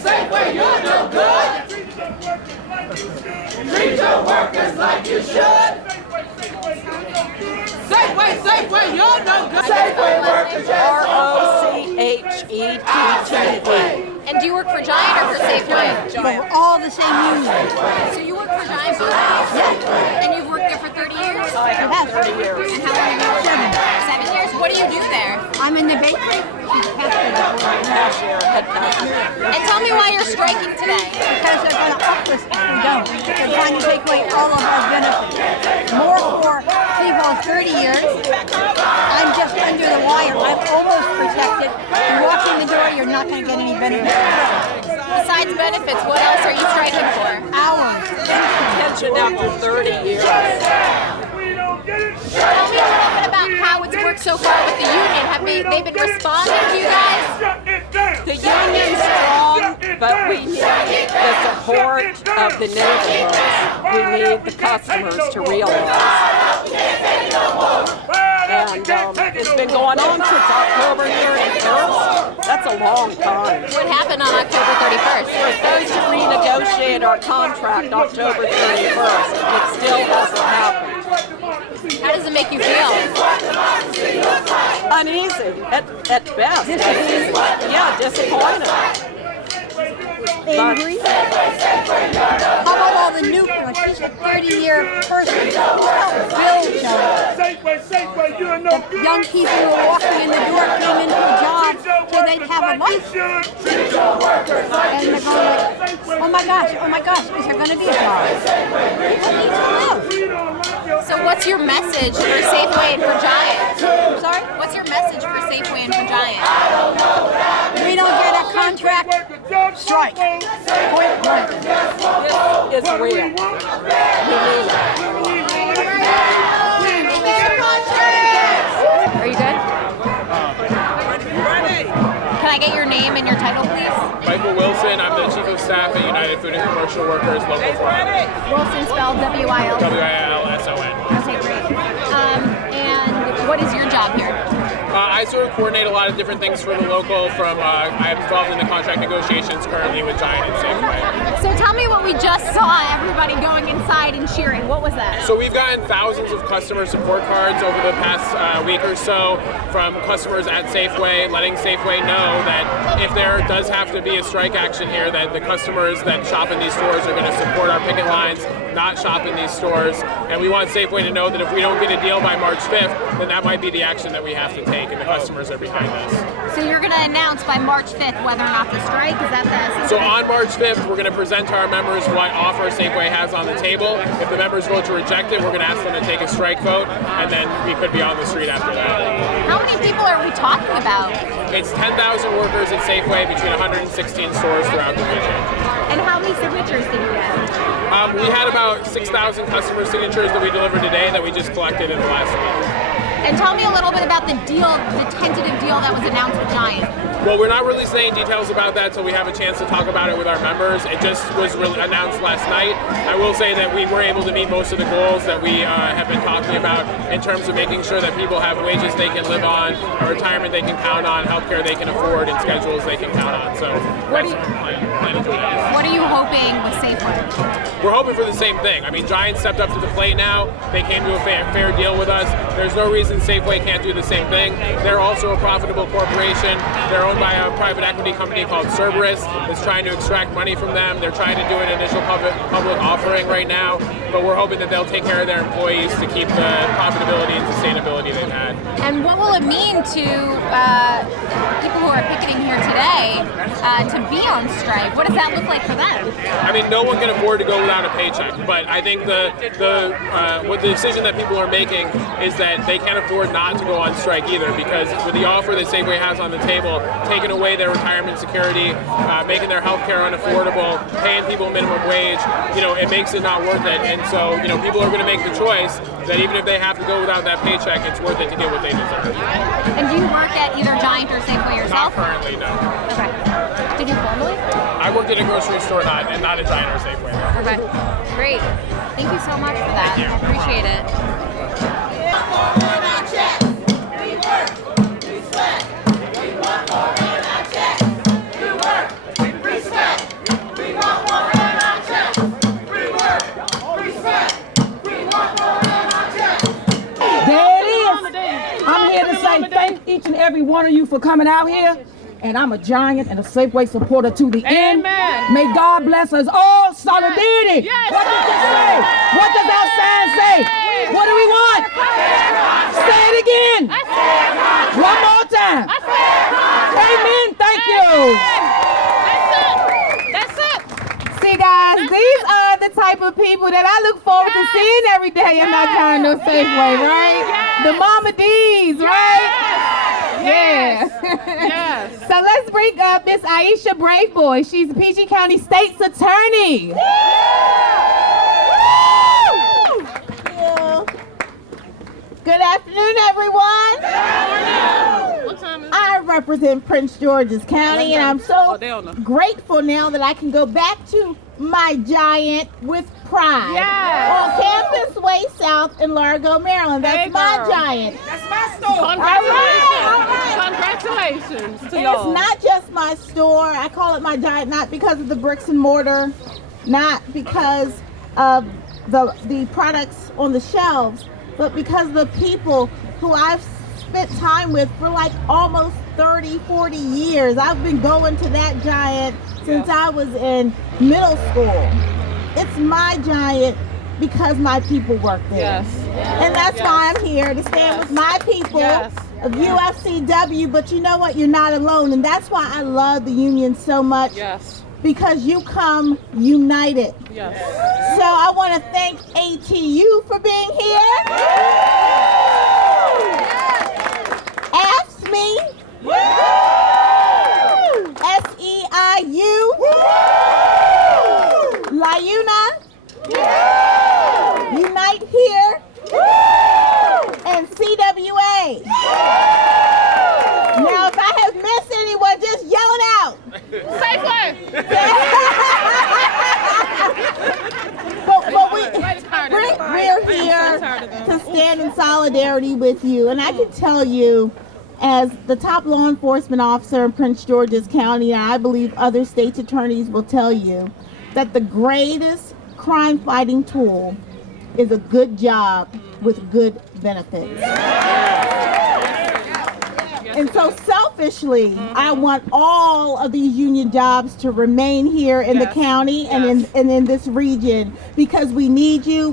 Safeway, you're no good. Treat your workers like you should. Safeway, you're no good. Safeway workers, ROCHETT. And do you work for Giant or for Safeway? But we're all the same union. So you work for Giant both days? Yeah. And you've worked there for 30 years? I have 30 years. And how long have you worked there? 7 years? What do you do there? I'm in the bakery. And tell me why you're striking today. Because they're going to up us if we don't. They're trying to take away all of our benefits. More for people of 30 years. I'm just under the wire. I'm almost protected. You walk in the door, you're not going to get any benefits. Besides benefits, what else are you striking for? Hours. pension after 30 years. Tell me a little bit about how it's worked so far with the union. Have they been responding to you guys? The union's strong, but we need the support of the neighborhoods. We need the customers to realize. And it's been going on since October 31st. That's a long time. What happened on October 31st? We're supposed to renegotiate our contract October 31st. It still hasn't happened. How does it make you feel? Uneasy, at best. Yeah, disappointed. Angry? How about all the new ones? She's a 30-year person. Bill Jones. The young people who were walking in the door came into a job so they'd have a life. And they're going like, oh my gosh, is there going to be a job? People need to live. So what's your message for Safeway and for Giant? I'm sorry? What's your message for Safeway and for Giant? We don't get a contract, strike. Point blank. This is real. We need it. Are you good? Can I get your name and your title, please? Michael Wilson, I'm the Chief of Staff at United Food and Commercial Workers Local 4. Wilson spelled W-I-L. WILSON. Okay, great. And what is your job here? I sort of coordinate a lot of different things for the local I'm involved in the contract negotiations currently with Giant and Safeway. So tell me what we just saw, everybody going inside and cheering. What was that? So we've gotten thousands of customer support cards over the past week or so from customers at Safeway, letting Safeway know that if there does have to be a strike action here, that the customers that shop in these stores are going to support our picket lines, not shop in these stores. And we want Safeway to know that if we don't get a deal by March 5th, then that might be the action that we have to take, and the customers are behind us. So you're going to announce by March 5th whether or not to strike? Is that the... So on March 5th, we're going to present to our members what offer Safeway has on the table. If the members vote to reject it, we're going to ask them to take a strike vote, and then we could be on the street after that. How many people are we talking about? It's 10,000 workers at Safeway between 116 stores throughout the region. And how many signatures did you get? We had about 6,000 customer signatures that we delivered today that we just collected in the last week. And tell me a little bit about the deal, the tentative deal that was announced with Giant. Well, we're not really saying details about that until we have a chance to talk about it with our members. It just was announced last night. I will say that we were able to meet most of the goals that we have been talking about in terms of making sure that people have wages they can live on, a retirement they can count on, healthcare they can afford, and schedules they can count on. So that's our plan to do that. What are you hoping with Safeway? We're hoping for the same thing. I mean, Giant stepped up to the plate now. They came to a fair deal with us. There's no reason Safeway can't do the same thing. They're also a profitable corporation. They're owned by a private equity company called Cerberus that's trying to extract money from them. They're trying to do an initial public offering right now, but we're hoping that they'll take care of their employees to keep the profitability and sustainability they've had. And what will it mean to people who are picketing here today to be on strike? What does that look like for them? I mean, no one can afford to go without a paycheck, but I think the decision that people are making is that they can't afford not to go on strike either, because with the offer that Safeway has on the table, taking away their retirement security, making their health care unaffordable, paying people minimum wage, it makes it not worth it. And so, people are going to make the choice that even if they have to go without that paycheck, it's worth it to get what they deserve. And do you work at either Giant or Safeway yourself? Not currently, no. Okay. Did you formally? I worked at a grocery store, not a Giant or Safeway. Okay. Great. Thank you so much for that. Thank you. I appreciate it. I'm here to say thank each and every one of you for coming out here. And I'm a Giant and a Safeway supporter to the end. May God bless us all. Solidarity. Yes. What does it say? What does our sign say? What do we want? Say it again. One more time. Amen. Thank you. That's it. See, guys, these are the type of people that I look forward to seeing every day in my Giant or Safeway, right? The Mama D's, right? Yes. So let's bring up Miss Aisha Braveboy. She's the PG County State's Attorney. Good afternoon, everyone. I represent Prince George's County, and I'm so grateful now that I can go back to my Giant with pride. On Campus Way South in Largo, Maryland. That's my Giant. That's my store. All right. Congratulations to And it's not just my store. I call it my Giant not because of the bricks and mortar, not because of the products on the shelves, but because of the people who I've spent time with for like almost 30, 40 years. I've been going to that Giant since I was in middle school. It's my Giant because my people work there. And that's why I'm here to stand with my people of UFCW. But you know what? You're not alone. And that's why I love the union so much. Because you come united. So I want to thank ATU for being here. AFSME. SEIU. LIUNA. Unite Here. And CWA. Now, if I have missed anyone, just yell it out. Safeway. But we're here to stand in solidarity with you. And I can tell you, as the top law enforcement officer in Prince George's County, and I believe other state's attorneys will tell you, that the greatest crime fighting tool is a good job with good benefits. And so selfishly, I want all of these union jobs to remain here in the county and in this region, because we need you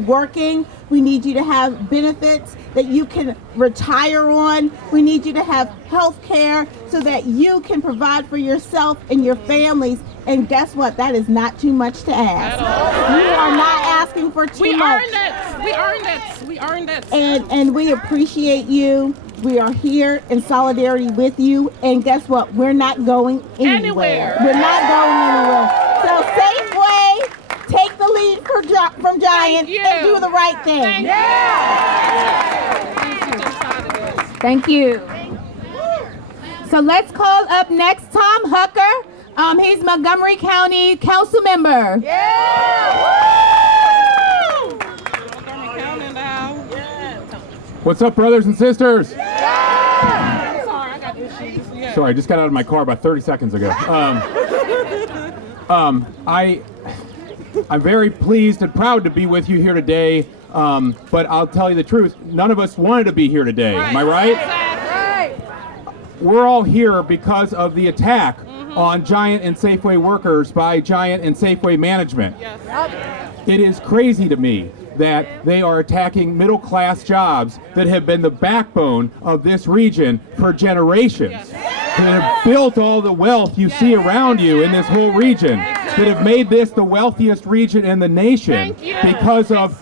working. We need you to have benefits that you can retire on. We need you to have health care so that you can provide for yourself and your families. And guess what? That is not too much to ask. You are not asking for too much. We earned it. And we appreciate you. We are here in solidarity with you. And guess what? We're not going anywhere. We're not going anywhere. So Safeway, take the lead from Giant and do the right thing. Thank you. So let's call up next Tom Hucker. He's Montgomery County Council member. What's up, brothers and sisters? Sorry, I just got out of my car about 30 seconds ago. I'm very pleased and proud to be with you here today, but I'll tell you the truth, none of us wanted to be here today. Am I right? We're all here because of the attack on Giant and Safeway workers by Giant and Safeway management. It is crazy to me that they are attacking middle-class jobs that have been the backbone of this region for generations. that have built all the wealth you see around you in this whole region, that have made this the wealthiest region in the nation because of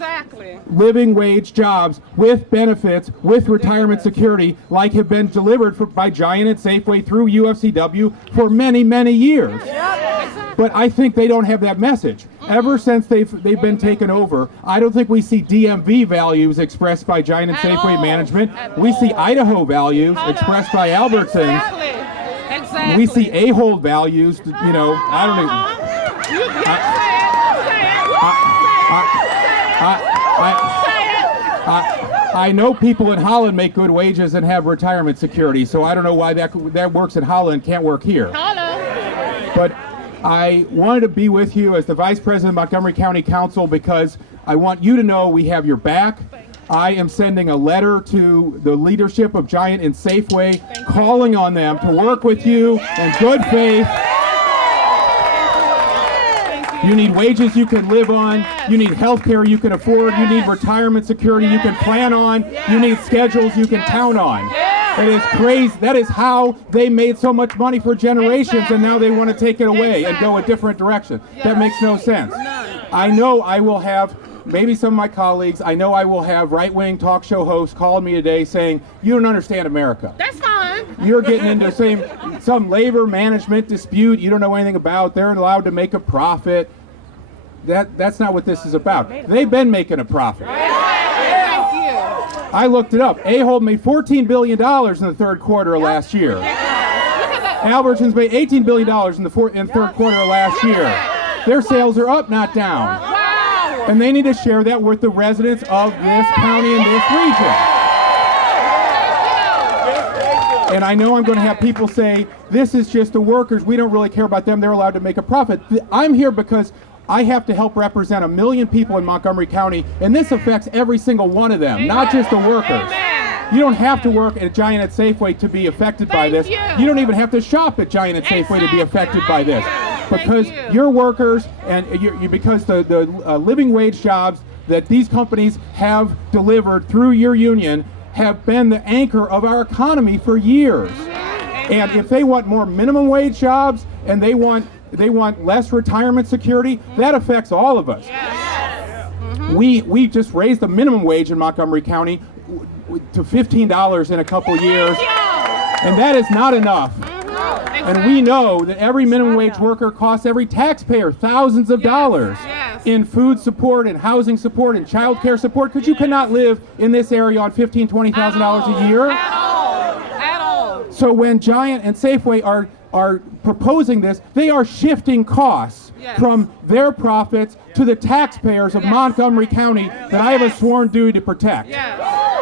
living wage jobs with benefits, with retirement security, like have been delivered by Giant and Safeway through UFCW for many, many years. But I think they don't have that message. Ever since they've been taken over, I don't think we see DMV values expressed by Giant and Safeway management. We see Idaho values expressed by Albertsons. We see a-hole values, you know, I don't even... I know people in Holland make good wages and have retirement security, so I don't know why that works in Holland, can't work here. But I wanted to be with you as the Vice President of Montgomery County Council because I want you to know we have your back. I am sending a letter to the leadership of Giant and Safeway calling on them to work with you in good faith. You need wages you can live on. You need health care you can afford. You need retirement security you can plan on. You need schedules you can count on. That is crazy. That is how they made so much money for generations, and now they want to take it away and go a different direction. That makes no sense. I know I will have, maybe some of my colleagues, I know I will have right-wing talk show hosts calling me today saying, you don't understand America. That's fine. You're getting into some labor management dispute you don't know anything about. They're allowed to make a profit. That's not what this is about. They've been making a profit. I looked it up. A-Hold made $14 billion in the third quarter of last year. Albertsons made $18 billion in the third quarter of last year. Their sales are up, not down. And they need to share that with the residents of this county and this region. And I know I'm going to have people say, this is just the workers. We don't really care about them. They're allowed to make a profit. I'm here because I have to help represent 1 million people in Montgomery County, and this affects every single one of them, not just the workers. You don't have to work at Giant at Safeway to be affected by this. You don't even have to shop at Giant at Safeway to be affected by this. Because your workers and because the living wage jobs that these companies have delivered through your union have been the anchor of our economy for years. And if they want more minimum wage jobs and they want less retirement security, that affects all of us. We just raised the minimum wage in Montgomery County to $15 in a couple years, and that is not enough. And we know that every minimum wage worker costs every taxpayer thousands of dollars in food support and housing support and child care support, because you cannot live in this area on $15,000, $20,000 a year. So when Giant and Safeway are proposing this, they are shifting costs from their profits to the taxpayers of Montgomery County that I have a sworn duty to protect.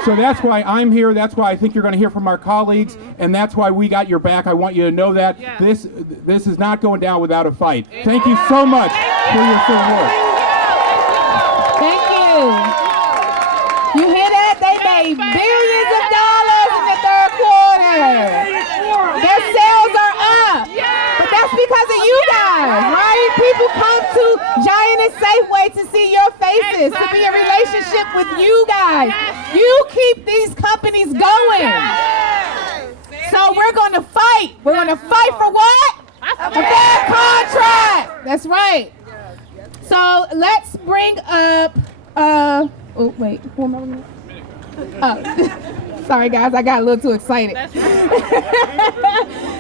So that's why I'm here. That's why I think you're going to hear from our colleagues, and that's why we got your back. I want you to know that this is not going down without a fight. Thank you so much for your support. Thank you. You hear that? They made billions of dollars in the third quarter. Their sales are up. But that's because of you guys, right? People come to Giant and Safeway to see your faces, to be in relationship with you guys. You keep these companies going. So we're going to fight. We're going to fight for what? A fair contract. That's right. So let's bring up, oh wait, 4 more minutes. Oh, sorry guys, I got a little too excited.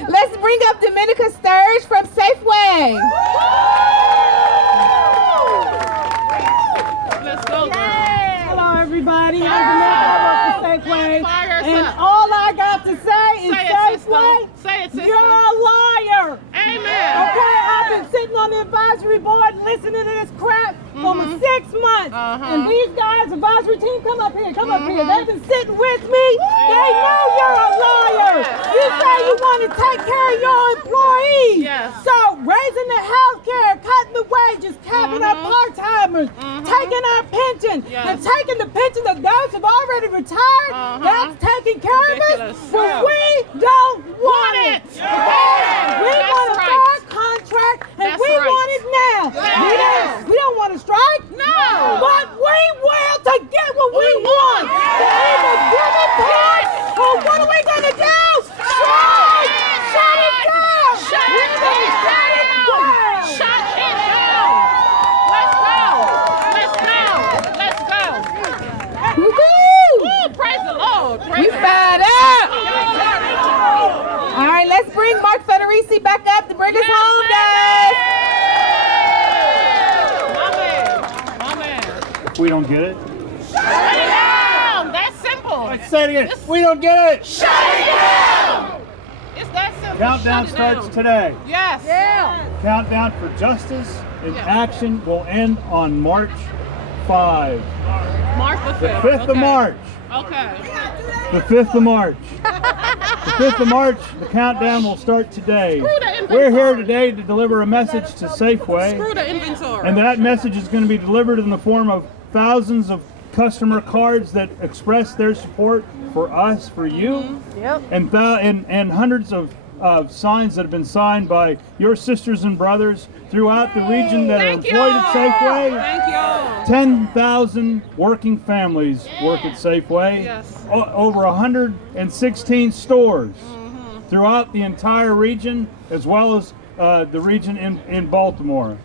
Let's bring up Dominica Sturge from Safeway. Let's go, girl. Hello everybody, I'm Dominica from Safeway, and all I got to say is Safeway, you're a liar. Amen. Okay, I've been sitting on the advisory board listening to this crap for almost 6 months. And these guys, advisory team, come up here. They've been sitting with me. They know you're a liar. You say you want to take care of your employees. So raising the health care, cutting the wages, capping our part-timers, taking our pension, and taking the pension of those who've already retired, that's taking care of us. But we don't want it. We want a fair contract, and we want it now. We don't want to strike. No. But we will to get what we want. Either give it to us, or what are we going to do? Strike! get it? Shut it down. That's simple. Let's say it again. We don't get it. Shut it down. It's that simple. Countdown Shut it starts down. today. Yes. Yeah. Countdown for justice and action will end on March 5. March the 5th. The 5th of March. Okay. The 5th of March. The 5th of March, the countdown will start today. We're here today to deliver a message to Safeway. Screw the inventory. And that message is going to be delivered in the form of thousands of customer cards that express their support for us, for you, and hundreds of signs that have been signed by your sisters and brothers throughout the region that are employed at Safeway. Thank you. 10,000 working families work at Safeway. Yes. Over 116 stores throughout the entire region, as well as the region in Baltimore.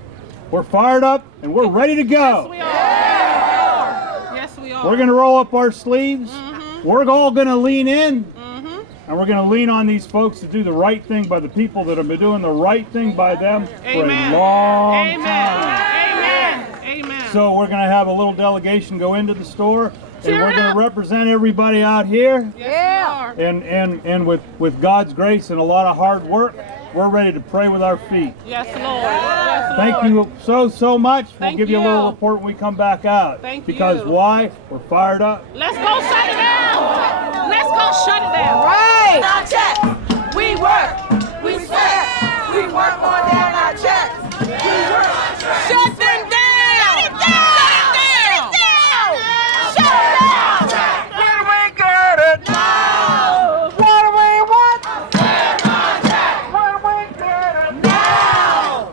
We're fired up and we're ready to go. Yes, we are. Yes, we are. We're going to roll up our sleeves. We're all going to lean in. And we're going to lean on these folks to do the right thing by the people that have been doing the right thing by them for a long time. Amen. So we're going to have a little delegation go into the store, and we're going to represent everybody out here. Yes, we are. And with God's grace and a lot of hard work, we're ready to pray with our feet. Yes, Lord. Yes, Lord. Thank you so much. We'll Thank give you a you. little report when we come back out. Thank because you. why? We're fired up. Let's go shut it down. Let's go shut it down. Right. Our checks. We work. We sweat. We work more than our checks. We work. Shut them down. Shut it down. Shut it down. Shut it down. When we get it. No. What do we want? Fair contract. When we get it. Now.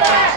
Time.